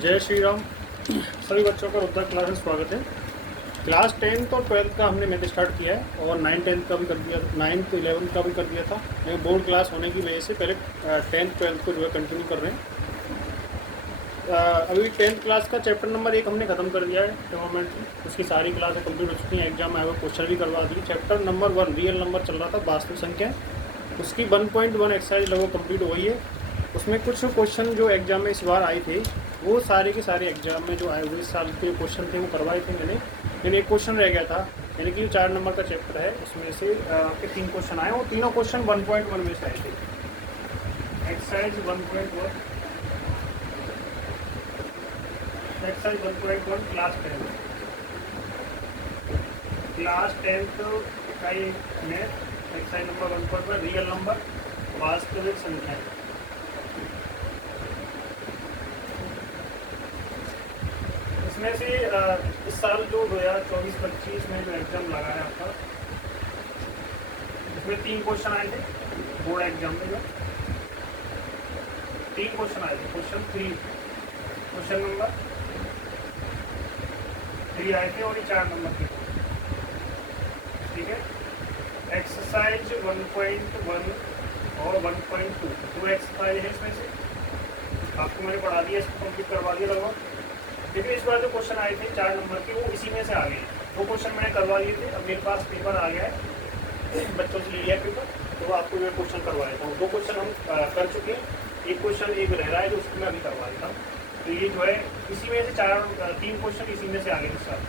जय श्री राम। सभी बच्चों का उद्धव क्लास में स्वागत है। क्लास 10th और 12th का हमने मैथ स्टार्ट किया है और 9th-10th का भी कर दिया, 9th 11th का भी कर दिया था, लेकिन बोर्ड क्लास होने की वजह से पहले 10th 12th को जो है कंटिन्यू कर रहे हैं। अभी 10th क्लास का चैप्टर नंबर 1 हमने ख़त्म कर दिया है ट्रिग्नोमेट्री, उसकी सारी क्लासें कंप्लीट हो चुकी हैं। एग्जाम में क्वेश्चन भी करवा दी। चैप्टर नंबर 1 रियल नंबर चल रहा था, वास्तविक संख्या, उसकी 1.1 एक्सरसाइज लगभग कंप्लीट हो गई है। उसमें कुछ क्वेश्चन जो एग्जाम में इस बार आए थे वो सारे के सारे एग्जाम में जो आए हुए इस साल के क्वेश्चन थे वो करवाए थे मैंने, लेकिन एक क्वेश्चन रह गया था, यानी कि 4 नंबर का चैप्टर है, उसमें से आपके 3 क्वेश्चन आए और तीनों क्वेश्चन 1.1 में से आए थे। एक्सरसाइज 1.1 क्लास 10th का ये math exercise number 1.1 real number वास्तविक संख्या। इसमें से इस साल जो 2024-25 में जो एग्जाम लगा है आपका, इसमें 3 क्वेश्चन आए थे बोर्ड एग्जाम में। जो 3 क्वेश्चन आए थे, क्वेश्चन नंबर 3 आए थे और ये 4 नंबर के, ठीक है। एक्सरसाइज 1.1 और 1.2 दो एक्सरसाइज है इसमें से, आपको मैंने पढ़ा दिया, इसको कंप्लीट करवा दिया लगभग। देखिए इस बार जो क्वेश्चन आए थे 4 नंबर के वो इसी में से आ गए। वो क्वेश्चन मैंने करवा लिए थे, अब मेरे पास पेपर आ गया है, बच्चों से ले लिया पेपर, तो आपको मैं क्वेश्चन करवा देता हूँ। 2 क्वेश्चन हम कर चुके हैं, एक क्वेश्चन एक रह रहा है जो उसको मैं अभी करवा देता हूँ। तो ये जो है इसी में से 3 क्वेश्चन इसी में से आ गए इस साल।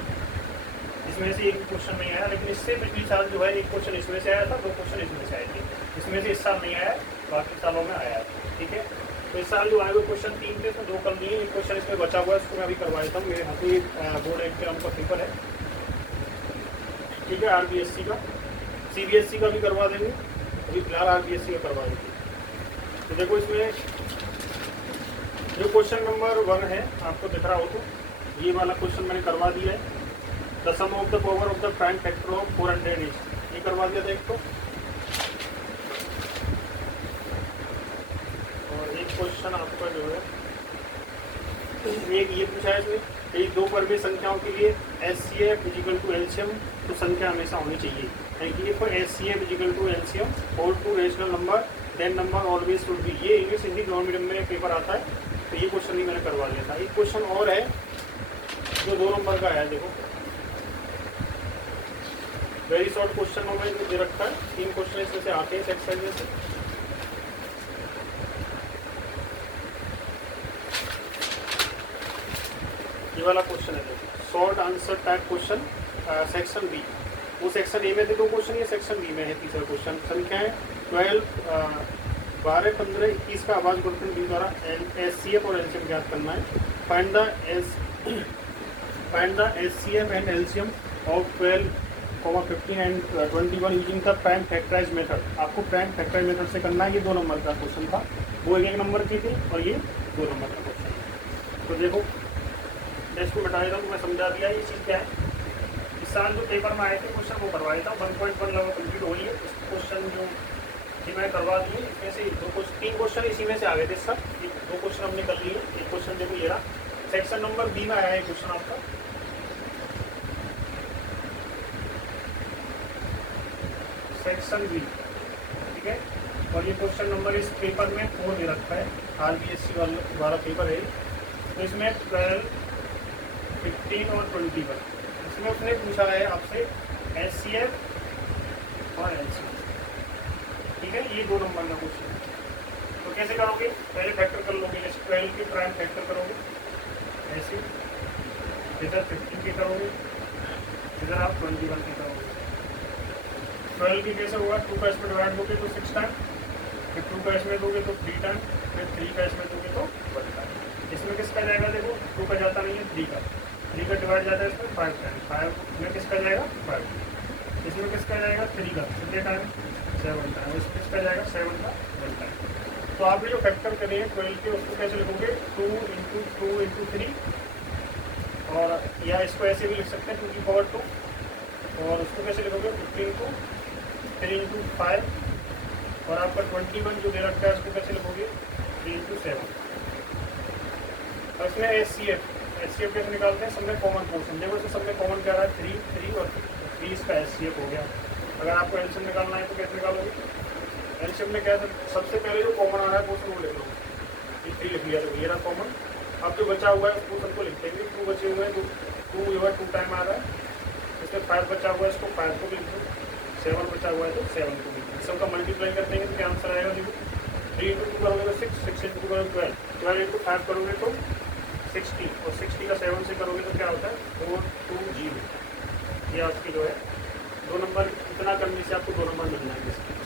इसमें से एक क्वेश्चन नहीं आया, लेकिन इससे पिछले साल जो है एक क्वेश्चन इसमें से आया था, 2 क्वेश्चन इसमें से आए थे। इसमें से इस साल नहीं आया, बाकी सालों में आया है, ठीक है। तो इस साल जो आए हुए क्वेश्चन 3 थे, उसमें 2 कम दिए, एक क्वेश्चन इसमें बचा हुआ है, उसको मैं अभी करवा देता हूँ। मेरे हाथ में बोर्ड एग्जाम का पेपर है, ठीक है, RBSC का, CBSC का भी करवा देंगे, अभी फिलहाल RBSC का करवा देंगे। तो देखो इसमें जो क्वेश्चन नंबर 1 है, आपको दिख रहा हो तो ये वाला क्वेश्चन मैंने करवा दिया है। The sum of the power of the prime factor of 400 is, ये करवा दिया था एक तो। क्वेश्चन आपका जो है एक ये पूछा है इसमें, एक 2 वर्गीय संख्याओं के लिए HCF = LCM तो संख्या हमेशा होनी चाहिए, यानी कि फॉर HCF = LCM और 2 rational number then number always should be. ये इंग्लिश हिंदी दोनों मीडियम में पेपर आता है, तो ये क्वेश्चन भी मैंने करवा लिया था। एक क्वेश्चन और है जो 2 नंबर का है, देखो वेरी शॉर्ट क्वेश्चन में जो दे रखा है, 3 क्वेश्चन इसमें से आते हैं इस एक्सरसाइज में से। ये वाला क्वेश्चन है, short answer type question, section B. वो सेक्शन ए में थे 2 क्वेश्चन, ये सेक्शन बी में है तीसरा क्वेश्चन। संख्या है 12, 12, 15, 21 का आवाज गुणनफल बी द्वारा HCF और LCM ज्ञात करना है। Find the HCF and LCM of 12, 15 and 21 using the prime factorise method. आपको प्राइम फैक्टराइज मेथड से करना है। ये 2 नंबर का क्वेश्चन था, वो 1 नंबर की थी और ये 2 नंबर का क्वेश्चन। तो देखो इसको बता देता हूँ, मैं समझा दिया ये चीज़ क्या है। इस साल जो पेपर में आए थे क्वेश्चन वो करवा देता हूँ। 1.1 लगभग कंप्लीट हो रही है। इस क्वेश्चन जो कि मैं करवा दिए, इसमें से 3 क्वेश्चन इसी में से आ गए थे सर। 2 क्वेश्चन हमने कर लिए। एक क्वेश्चन देखो ये रहा, सेक्शन नंबर बी में आया है क्वेश्चन आपका, सेक्शन बी, ठीक है। और ये क्वेश्चन नंबर इस पेपर में 4 दे रखा है, RBSC वाला पेपर है। तो इसमें 12, 15 और 21, इसमें उसने पूछा है आपसे HCF और LCM, ठीक है। ये 2 नंबर का क्वेश्चन। तो कैसे करोगे, पहले फैक्टर कर लोगे, 12 के प्राइम फैक्टर करोगे ऐसे, इधर 15 के करोगे, इधर आप 21 के करोगे। 12 की कैसे होगा, 2 का इसमें डिवाइड दोगे तो 6 टाइम, फिर 2 का इसमें दोगे तो 3 टाइम, फिर 3 का इसमें दोगे तो 1 टाइम। इसमें किसका जाएगा, देखो 2 का जाता नहीं है, 3 का डिवाइड जाता है इसमें 5 टाइम, 5 में किसका जाएगा 5, इसमें किसका जाएगा 3 का कितने टाइम 7 टाइम, इसमें किसका जाएगा 7 का 1 टाइम। तो आप जो फैक्टर करेंगे 12 के, उसको कैसे लिखोगे 2 × 2 × 3, और या इसको ऐसे भी लिख सकते हैं 2 की पावर 2, और उसको कैसे लिखोगे 15 को 3 × 5, और आपका 21 जो दे रखा है उसको कैसे लिखोगे 3 × 7। और इसमें एस सी एफ कैसे निकालते हैं, सब में कॉमन पोर्शन। देखो इसमें सब में कॉमन क्या रहा है, 3 और 3 इसका एस सी एफ हो गया। अगर आपको एलसीएम निकालना है तो कैसे निकालोगे, एलसीएम में क्या है, सबसे पहले जो कॉमन आ रहा है पोर्शन वो लिख लो, ये 3 लिख लिया, तो ये रहा कॉमन। अब जो बचा हुआ है उस पोर्शन को लिख देंगे, 2 बचे हुए हैं, तो 2 जो है 2 टाइम आ रहा है, इसमें 5 बचा हुआ है, इसको 5 को लिख दो, 7 बचा हुआ है तो 7 को लिख दो। सबका मल्टीप्लाई कर देंगे तो क्या आंसर आएगा, देखो 3 इंटू 2 करोगे तो 6, 6 इंटू 2 करोगे 12, 12 इंटू 5 करोगे तो 60, और 60 का 7 से करोगे तो क्या होता है 420। ये आपकी जो है 2 नंबर, इतना करने से आपको 2 नंबर मिल जाएंगे इसके।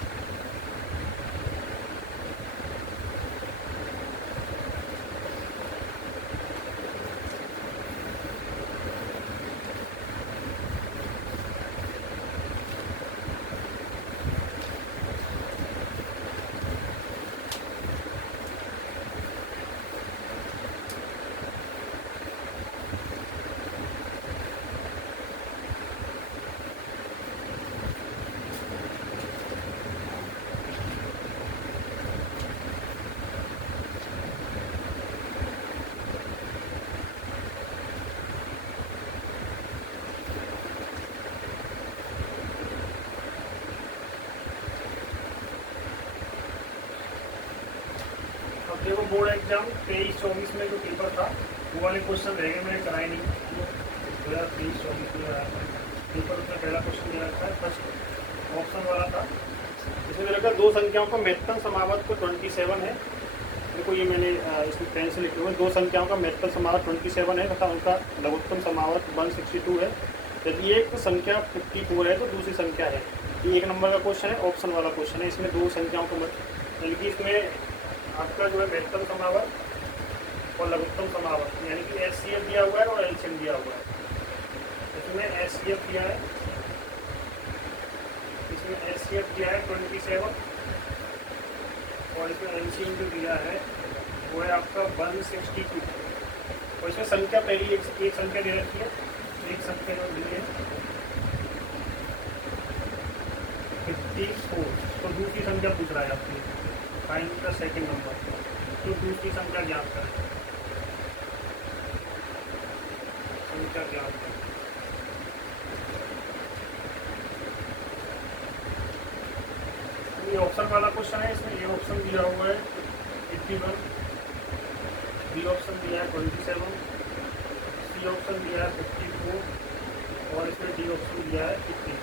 देखो बोर्ड एग्जाम 23-24 में जो पेपर था वो वाले क्वेश्चन रह गए, मैंने कराए नहीं। 2023-24 में आया था पेपर, उसमें पहला क्वेश्चन दिया था, फर्स्ट ऑप्शन वाला था। इसमें रखा 2 संख्याओं का महत्तम समावर्त को 27 है। देखो ये मैंने इसमें पेन से लिखे हुए, 2 संख्याओं का महत्तम समावर्त 27 है तथा उनका लघुत्तम समावर्त 162 है। यदि एक संख्या 54 है तो दूसरी संख्या है। ये 1 नंबर का क्वेश्चन है, ऑप्शन वाला क्वेश्चन है। इसमें 2 संख्याओं को यानी कि इसमें आपका जो है महत्तम समावर्त और लघुत्तम समावर्त, यानी कि एस सी एफ दिया हुआ है और एलसीएम दिया हुआ है। इसमें एस सी एफ दिया है, इसमें एस सी एफ दिया है 27, और इसमें एलसीएम जो दिया है वो है आपका 162। और इसमें संख्या पहली एक संख्या दे रखी है, एक संख्या जो दी है 54, तो दूसरी संख्या पूछ रहा है आपकी, फाइंड द सेकंड नंबर, तो दूसरी संख्या ज्ञात करें, संख्या ज्ञात करें। ये ऑप्शन वाला क्वेश्चन है, इसमें ये ऑप्शन दिया हुआ है 81, बी ऑप्शन दिया है 27, सी ऑप्शन दिया है 54, और इसमें डी ऑप्शन दिया है 50।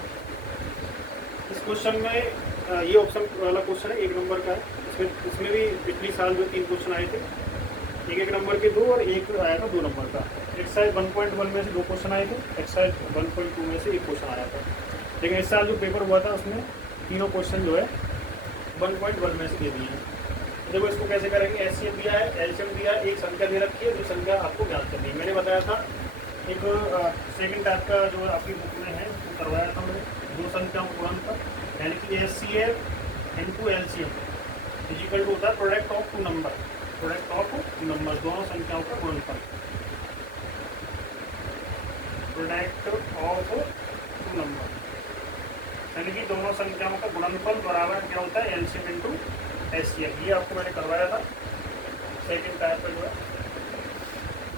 इस क्वेश्चन में ये ऑप्शन वाला क्वेश्चन है 1 नंबर का है। इसमें भी पिछली साल जो 3 क्वेश्चन आए थे, एक नंबर के 2 और एक आया था 2 नंबर का। एक्सरसाइज 1.1 में से 2 क्वेश्चन आए थे, एक्सरसाइज 1.2 में से 1 क्वेश्चन आया था। लेकिन इस साल जो पेपर हुआ था उसमें तीनों क्वेश्चन जो है 1.1 में से दे दिए हैं। देखो इसको कैसे करेंगे, एस सी एफ दिया है, एलसीएम दिया है, एक संख्या दे रखी है, जो संख्या आपको ज्ञात करनी है। मैंने बताया था एक सेकेंड टाइप का जो आपकी बुक में है वो करवाया था मैंने, 2 संख्याओं को गुणनफल, यानी कि S C F into LCM equal to होता है product of 2 number, product of 2 number, दोनों संख्याओं का गुणनफल, प्रोडक्ट ऑफ 2 नंबर, यानी कि दोनों संख्याओं का गुणनफल बराबर क्या होता है एलसीएम इंटू एससीएफ। ये आपको मैंने करवाया था सेकंड टाइप का जो है।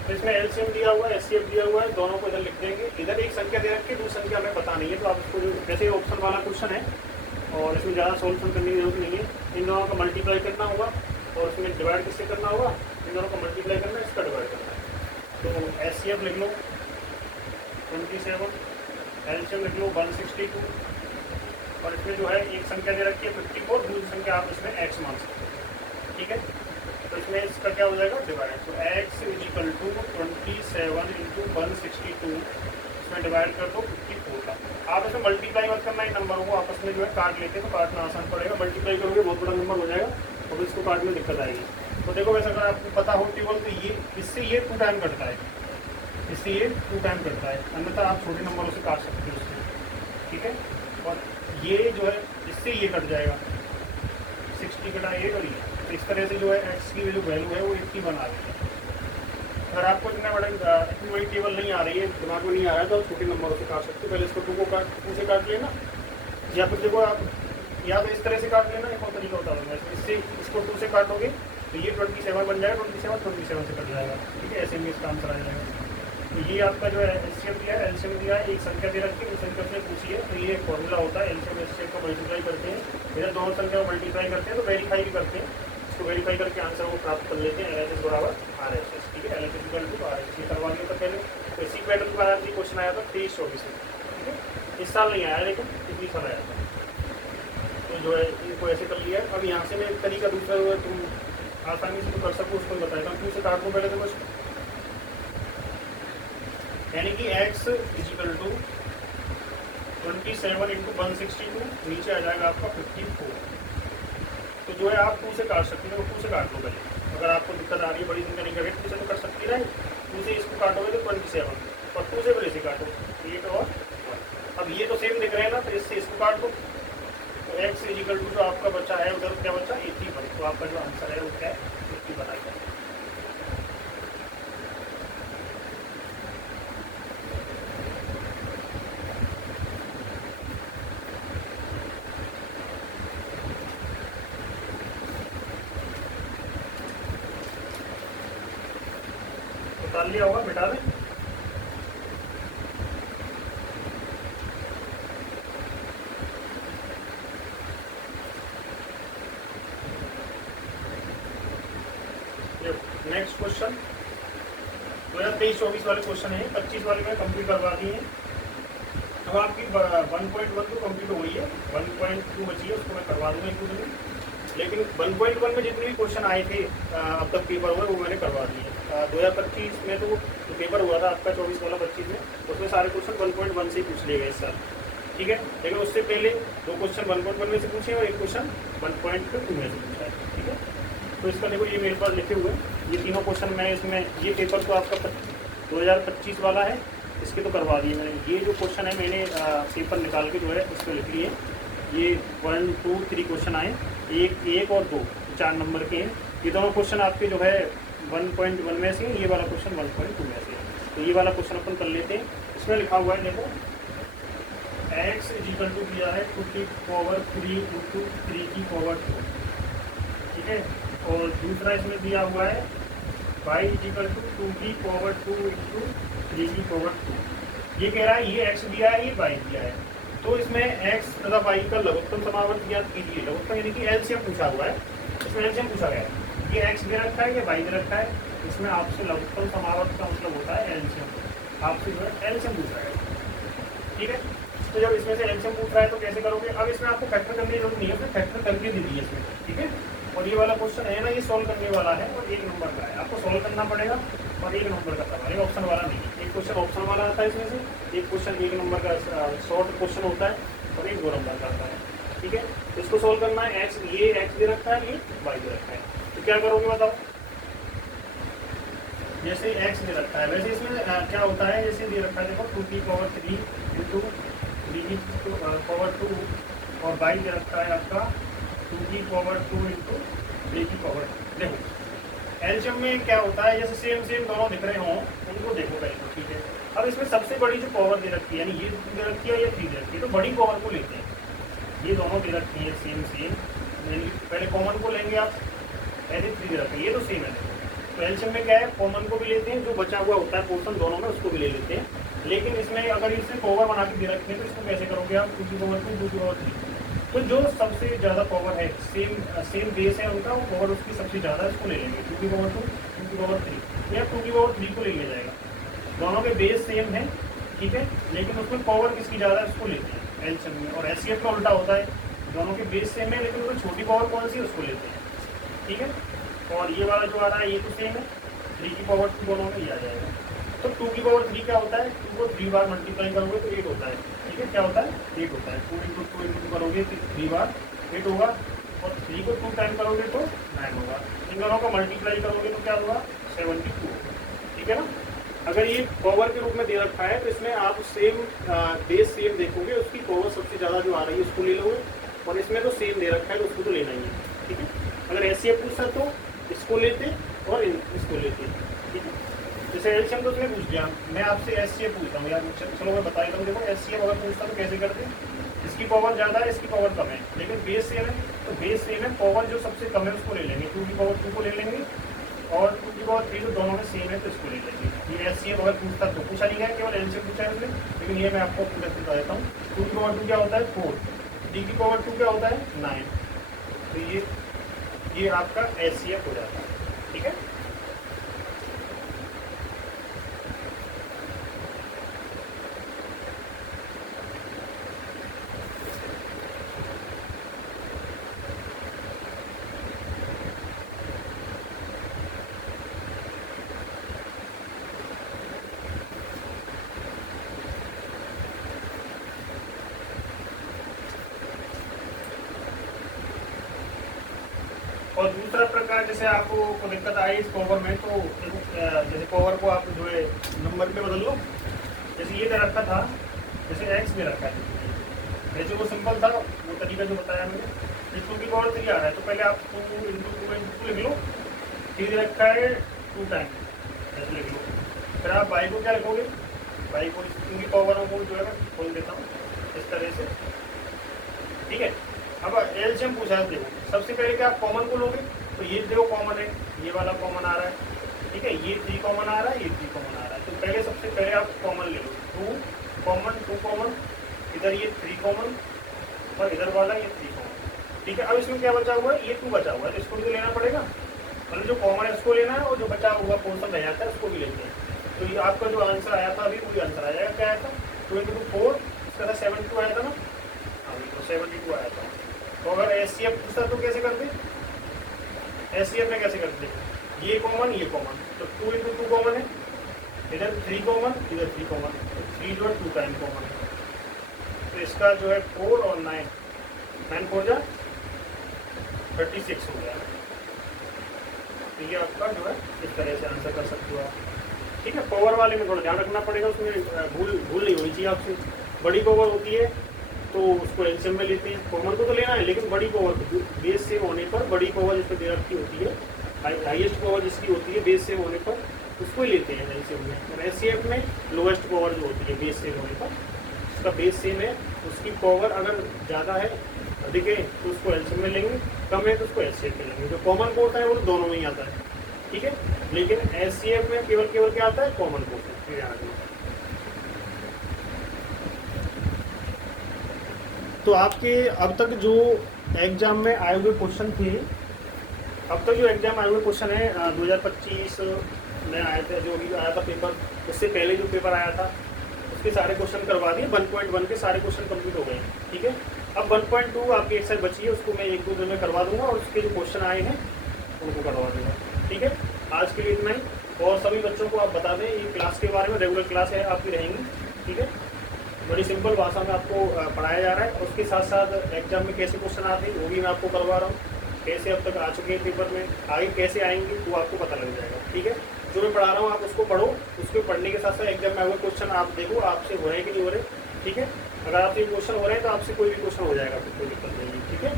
तो इसमें एलसीएम दिया हुआ है, एससीएफ दिया हुआ है, दोनों को इधर लिख देंगे। इधर एक संख्या दे रखी है, दूसरी संख्या हमें पता नहीं है, तो आप इसको वैसे ऑप्शन वाला क्वेश्चन है और इसमें ज़्यादा सॉल्यूशन करने की जरूरत नहीं है। इन दोनों का मल्टीप्लाई करना होगा और इसमें डिवाइड किससे करना होगा, इन दोनों का मल्टीप्लाई करना है, इसका डिवाइड करना है। तो एससीएफ लिख लो 27, एलसीएम लिख लो 162, और इसमें जो है एक संख्या दे रखी है 54, दूसरी संख्या आप इसमें x मान सकते हैं, ठीक है। तो इसमें इसका क्या हो जाएगा डिवाइड, तो x इजिकल टू 27 इंटू 162, इसमें डिवाइड कर दो 54 का। आप इसमें मल्टीप्लाई मत करना, इन नंबरों को आपस में जो है काट लेते हैं तो काटना आसान पड़ेगा, मल्टीप्लाई करोगे बहुत बड़ा नंबर हो जाएगा और इसको काटने में दिक्कत आएगी। तो देखो वैसे अगर आपको पता हो केवल तो ये इससे ये 2 टाइम कटता है, इससे ये 2 टाइम कटता है, अन्यथा आप छोटे नंबरों से काट सकते हो उससे, ठीक है। और ये जो है इससे ये कट जाएगा, 60 कटा 8, और ये तो इस तरह से जो है x की जो वैल्यू है वो 81 आ रही है। अगर आपको इतनी बड़ी टेबल नहीं आ रही है, दिमाग में नहीं आ रहा है, तो आप छोटे नंबरों से काट सकते हो। पहले इसको 2 से काट लेना, या फिर देखो आप या तो इस तरह से काट लेना, एक और तरीका बता दूँगा। इससे इसको 2 से काटोगे तो ये 27 बन जाएगा, 27 से कट जाएगा, ठीक है, ऐसे में इसका आंसर आ जाएगा। तो ये आपका जो है एलसीएम दिया है, एलसीएम दिया है, एक संख्या दे रखी है, उस संख्या से पूछी है, तो ये एक फॉर्मूला होता है, एलसीएम एलसीएम को मल्टीप्लाई करते हैं, इधर दोनों संख्या को मल्टीप्लाई करते हैं तो वेरीफाई भी करते हैं, इसको वेरीफाई करके आंसर को प्राप्त कर लेते हैं, LHS बराबर RHS, ठीक है, LHS इक्वल टू RHS, ये करवा दिया था पहले। तो इसी पैटर्न के बाद क्वेश्चन आया था 23-24 में, ठीक है, इस साल नहीं आया लेकिन पिछले साल आया था। तो जो है इनको ऐसे कर लिया है। अब यहाँ से मैं एक तरीका दूसरा जो है तुम आसानी से तो कर सको उसको बताया था, क्यों से काट दो पहले तो बस, यानी कि x इजिकल टू 27 इंटू 162, नीचे आ जाएगा आपका 54। तो जो है आप 2 से काट सकते हैं, तो 2 से काट लो पहले, अगर आपको दिक्कत आ रही है बड़ी संख्या नहीं करें 2 से तो कर सकती है, 2 से इसको काटोगे तो 27 और 2 से पहले से काटो 8 और 1। अब ये तो सेम दिख रहे हैं ना, तो इससे इसको काट दो, तो x इजिकल टू जो आपका बचा है उधर क्या बचा 81, तो आपका जो आंसर है वो क्या है 51 आ जाएगा। निकाल लिया होगा, मिटा दें। नेक्स्ट क्वेश्चन 2023-24 वाले क्वेश्चन है, 25 वाले में कंप्लीट करवा दिए हैं। अब आपकी 1.1 तो कंप्लीट हो गई है, 1.2 बची है, उसको मैं करवा दूंगा इंक्लूड में, लेकिन 1.1 में जितने भी क्वेश्चन आए थे अब तक पेपर हुए वो मैंने करवा दिए। 2025 में तो जो पेपर हुआ था आपका 24 वाला 25 में, उसमें सारे क्वेश्चन 1.1 से ही पूछ लिए गए इस साल, ठीक है, लेकिन उससे पहले 2 क्वेश्चन 1.1 में से पूछे और 1 क्वेश्चन 1.2 में से पूछा है, ठीक है। तो इसका देखो ये मेरे पास लिखे हुए हैं, ये तीनों क्वेश्चन मैं इसमें, ये पेपर तो आपका 2025 वाला है, इसके तो करवा दिए मैंने। ये जो क्वेश्चन है मैंने पेपर निकाल के जो है उस पर लिख लिए, ये 1, 2, 3 क्वेश्चन आए, एक और 2 4 नंबर के हैं। ये दोनों क्वेश्चन आपके जो है 1.1 में से, ये वाला क्वेश्चन 1.2 में से। तो ये वाला क्वेश्चन अपन कर लेते हैं। इसमें लिखा हुआ है देखो, x इजिकल टू दिया है 2 की पावर 3 इंटू 3 की पावर 2, ठीक है, और दूसरा इसमें दिया हुआ है y इजिकल टू 2 की पावर 2 इंटू 3 की पावर 2। ये कह रहा है ये x दिया है, ये y दिया है, तो इसमें x तथा y का लघुत्तम समावर्त ज्ञात कीजिए। लघुत्तम यानी कि एलसीएम पूछा हुआ है, इसमें एलसीएम पूछा गया है, ये x दे रखा है, ये y दे रखा है, इसमें आपसे लघुत्तम समावर्त का मतलब होता है एलसीएम, आपसे जो है एलसीएम पूछा गया, ठीक है। तो जब इसमें से एलसीएम पूछ रहा है तो कैसे करोगे, अब इसमें आपको फैक्टर करने की जरूरत नहीं है, फिर फैक्टर करके दे दिए इसमें, ठीक है। और ये वाला क्वेश्चन है ना, ये सॉल्व करने वाला है और 1 नंबर का है, आपको सॉल्व करना पड़ेगा और 1 नंबर का करना है, ऑप्शन वाला नहीं है। एक क्वेश्चन ऑप्शन वाला आता है इसमें से, एक क्वेश्चन 1 नंबर का शॉर्ट क्वेश्चन होता है और 1 2 नंबर का आता है, ठीक है। इसको सॉल्व करना है, ये x दे रखा है, ये y दे रखा है, तो क्या करोगे बताओ। जैसे x दे रखा है वैसे इसमें क्या होता है, जैसे दे रखा है देखो 2 की पावर 3 इंटू 3 की पावर 2 और y दे रखा है आपका 2 की पावर 2 इंटू 3 की पावर 2। देखो एलसीएम में क्या होता है, जैसे सेम सेम दोनों दिख रहे हों उनको देखो पहले तो, ठीक है। अब इसमें सबसे बड़ी जो पावर दे रखी है, यानी ये 2 दे रखी है, ये 3 दे रखी है, तो बड़ी पावर को लेते हैं, ये दोनों दे रखी है सेम सेम, यानी पहले कॉमन को लेंगे आप, ऐसे 3 दे रखी है, ये तो सेम है। तो एलसीएम में क्या है, कॉमन को भी लेते हैं, जो बचा हुआ होता है पोर्शन दोनों में उसको भी ले लेते हैं, लेकिन इसमें अगर इससे पावर बना के दे रखते हैं तो इसको कैसे करोगे आप, 2 की पावर 2 2 की पावर 3। तो जो सबसे ज़्यादा पावर है, सेम बेस है उनका, वो पावर उसकी सबसे ज़्यादा इसको ले लेंगे, 2 की पावर 2 2 की पावर 3, या 2 की पावर 3 को ले लिया जाएगा। दोनों के बेस सेम है, ठीक है, लेकिन उसमें पावर किसकी ज़्यादा है उसको लेते हैं एलसीएम में। और एचसीएफ का उल्टा होता है, दोनों के बेस सेम है लेकिन उसमें छोटी पावर कौन सी है उसको लेते हैं, ठीक है। और ये वाला जो आ रहा है ये तो सेम है, 3 की पावर 2 दोनों में ही आ जाएगा। तो 2 की पावर 3 क्या होता है, 2 को 3 बार मल्टीप्लाई करोगे तो 8 होता है, ठीक है, क्या होता है 8 होता है। 2 इंटू 2 इंटू करोगे तो 3 बार 8 होगा, और 3 को 2 टाइम करोगे तो 9 होगा। इन दोनों का मल्टीप्लाई करोगे तो क्या होगा 72, ठीक है ना। अगर ये पावर के रूप में दे रखा है तो इसमें आप सेम बेस सेम देखोगे, उसकी पावर सबसे ज़्यादा जो आ रही है उसको ले लोगे, और इसमें तो सेम दे रखा है तो उसको तो लेना ही है, ठीक है। अगर ऐसे पूछता तो इसको लेते और इसको लेते, ठीक है। जैसे एलसीएम तो उसने पूछ दिया, मैं आपसे एचसीएफ पूछता हूँ यार, चलो मैं बता देता हूँ। देखो एचसीएफ अगर पूछता तो कैसे करते, इसकी पावर ज़्यादा है, इसकी पावर कम है, लेकिन बेस सेम है, तो बेस सेम है, पावर जो सबसे कम है उसको ले लेंगे, 2 की पावर 2 को ले लेंगे, और 2 की पावर 3 जो दोनों में सेम है तो इसको ले लेंगे। ये एचसीएफ अगर पूछता तो पूछा नहीं गया, केवल एलसीएम पूछा है उसने, लेकिन ये मैं आपको पूरा बता देता हूँ। 2 की पावर 2 क्या होता है 4, 3 की पावर 2 क्या होता है 9, तो ये आपका एचसीएफ हो जाता है। ठीक है, और दूसरा प्रकार जैसे आपको को दिक्कत आई इस पावर में, तो जैसे पावर को आप जो है नंबर पे बदल लो, जैसे ये रखा था, जैसे एक्स में रखा है, जैसे वो सिंपल था वो तरीका जो बताया मैंने, इस 2 की पावर 3 आ रहा है तो पहले आप 2 इंटू 2 लिख लो, 3 रखा है 2 टाइम ऐसे लिख लो, फिर आप बाई को क्या लिखोगे, बाई को 2 की पावर को जो है मैं खोल देता हूँ इस तरह से। ठीक है, अब एलसीएम पूछा है, देखो सबसे पहले क्या आप कॉमन को लोगे, तो ये देखो कॉमन है, ये वाला कॉमन आ रहा है, ठीक है, ये 3 कॉमन आ रहा है, ये 3 कॉमन आ रहा है, तो पहले सबसे पहले आप कॉमन ले लो, 2 कॉमन, 2 कॉमन, इधर ये 3 कॉमन, और इधर वाला ये 3 कॉमन। ठीक है, अब इसमें क्या बचा हुआ है, ये 2 बचा हुआ है, इसको भी लेना पड़ेगा, मतलब जो कॉमन है उसको लेना है, और जो बचा हुआ पोर्शन रह जाता है उसको भी लेते हैं। तो ये आपका जो आंसर आया था अभी वही आंसर आ जाएगा, क्या आया था 2 इंटू 4, इसका 72 आया था ना, अभी तो 72 आया था। तो अगर एचसीएफ पूछता तो कैसे करते, एचसीएफ में कैसे करते, ये कॉमन ये कॉमन, तो 2 इंटू 2 कॉमन है, इधर 3 कॉमन, इधर 3 कॉमन, तो 3 जो है 2 टाइम कॉमन है, तो इसका जो है 4 और 9, 9 4 जा 36 हो गया। तो ये आपका जो है इस तरह से आंसर कर सकते हो आप। ठीक है, पावर वाले में थोड़ा ध्यान रखना पड़ेगा, उसमें भूल नहीं होनी चाहिए आपसे। बड़ी पावर होती है तो उसको एलसीएम में लेते हैं, कॉमन को तो लेना है, लेकिन बड़ी पावर बेस सेम होने पर, बड़ी पावर जिसको दे रखी होती है, हाईएस्ट पावर जिसकी होती है बेस सेम होने पर उसको ही लेते हैं एलसीएम में। और एचसीएफ में लोएस्ट पावर जो होती है बेस सेम होने पर, उसका बेस सेम है, उसकी पावर अगर ज़्यादा है, अधिक है, तो उसको एलसीएम में लेंगे, कम है तो उसको एचसीएफ में लेंगे। जो कॉमन कोड है वो दोनों में ही आता है। ठीक है, लेकिन एचसीएफ में केवल क्या आता है, कॉमन कोड है, ध्यान रखना। तो आपके अब तक जो एग्जाम में आए हुए क्वेश्चन थे, अब तक जो एग्जाम आए हुए क्वेश्चन है 2025 में आए थे, जो भी आया था पेपर, उससे पहले जो पेपर आया था उसके सारे क्वेश्चन करवा दिए, 1.1 के सारे क्वेश्चन कंप्लीट हो गए। ठीक है, अब 1.2 आपकी एक साइड बची है, उसको मैं 1-2 दिन में करवा दूंगा, और उसके जो क्वेश्चन आए हैं उनको करवा दूंगा। ठीक है, आज के लिए इतना ही, और सभी बच्चों को आप बता दें ये क्लास के बारे में, रेगुलर क्लास है आपकी रहेंगी। ठीक है, बड़ी सिंपल भाषा में आपको पढ़ाया जा रहा है, उसके साथ साथ एग्जाम में कैसे क्वेश्चन आते हैं वो भी मैं आपको करवा रहा हूँ, कैसे अब तक आ चुके हैं पेपर में, आगे कैसे आएंगे वो आपको पता लग जाएगा। ठीक है, जो मैं पढ़ा रहा हूँ आप उसको पढ़ो, उसको पढ़ने के साथ साथ एग्जाम में आए हुए क्वेश्चन आप देखो आपसे हो रहे हैं कि नहीं हो रहे। ठीक है, अगर आपसे क्वेश्चन हो रहे हैं तो आपसे कोई भी क्वेश्चन हो जाएगा, कोई दिक्कत नहीं है। ठीक है,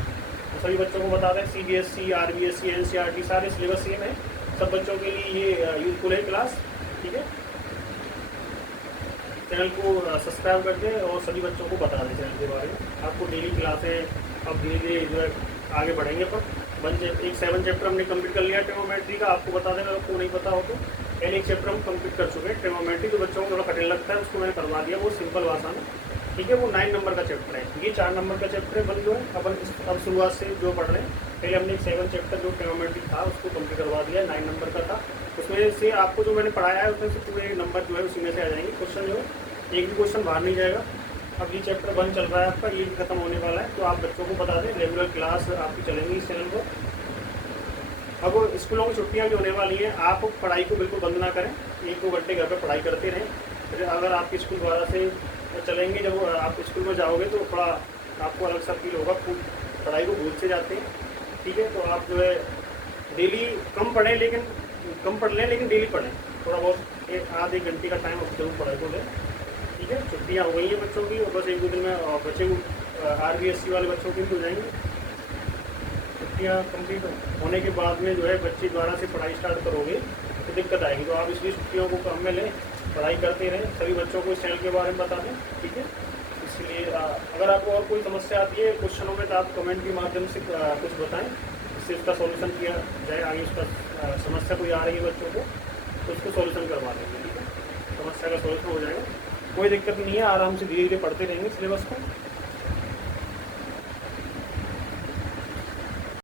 तो सभी बच्चों को बता दें CBSE, RBSE, NCERT सारे सिलेबस सेम है, सब बच्चों के लिए ये यूजफुल है क्लास। ठीक है, चैनल को सब्सक्राइब कर दें और सभी बच्चों को बता दें चैनल के बारे में। आपको डेली क्लासें अब धीरे धीरे जो है आगे बढ़ेंगे, पर 7 चैप्टर हमने कंप्लीट कर लिया ट्रिग्नोमेट्री का, आपको बता देना आपको नहीं पता हो तो। पहले 1 चैप्टर हम कंप्लीट कर चुके हैं ट्रिग्नोमेट्री, जो बच्चों को थोड़ा कठिन लगता है उसको मैंने करवा दिया, वो सिंपल भाषा में। ठीक है, वो 9 नंबर का चैप्टर है, ये 4 नंबर का चैप्टर है, बन जो है अपन अब शुरुआत से जो पढ़ रहे हैं, पहले हमने 7 चैप्टर जो ट्रिग्नोमेट्री था उसको कंप्लीट करवा दिया, 9 नंबर का था, उसमें से आपको जो मैंने पढ़ाया है उसमें से पूरे नंबर जो है उसी में से आ जाएंगे क्वेश्चन, जो है एक भी क्वेश्चन बाहर नहीं जाएगा। अब ये चैप्टर 1 चल रहा है आपका, ये भी खत्म होने वाला है, तो आप बच्चों को बता दें रेगुलर क्लास आपकी चलेंगी इस चैनल पर। अब स्कूलों की छुट्टियां भी होने वाली हैं, आप पढ़ाई को बिल्कुल बंद ना करें, 1-2 घंटे घर पर पढ़ाई करते रहें। फिर अगर आपके स्कूल द्वारा से चलेंगे, जब आप स्कूल में जाओगे तो थोड़ा आपको अलग सा फील होगा, पढ़ाई को भूल से जाते हैं। ठीक है, तो आप जो है डेली कम पढ़ें, लेकिन कम पढ़ लें, लेकिन डेली पढ़ें, थोड़ा बहुत 1-आधे घंटे का टाइम जरूर पढ़ाई को लें। ठीक है, छुट्टियाँ हो गई हैं बच्चों की, और बस 1-2 दिन में बच्चे RBSE वाले बच्चों की भी हो जाएंगी। छुट्टियाँ कंप्लीट होने के बाद में जो है बच्चे द्वारा से पढ़ाई स्टार्ट करोगे तो दिक्कत आएगी, तो आप इसलिए छुट्टियों को काम में लें, पढ़ाई करते रहें, सभी बच्चों को इस चैनल के बारे में बता दें। ठीक है, इसलिए अगर आपको और कोई समस्या आती है क्वेश्चनों में तो आप कमेंट के माध्यम से कुछ बताएं, इससे इसका सॉल्यूशन किया जाए। आगे उसका समस्या कोई आ रही है बच्चों को तो उसको सॉल्यूशन करवा देंगे, ठीक है। समस्या का सॉल्यूशन हो जाएगा, कोई दिक्कत नहीं है। आराम से धीरे धीरे पढ़ते रहेंगे सिलेबस को।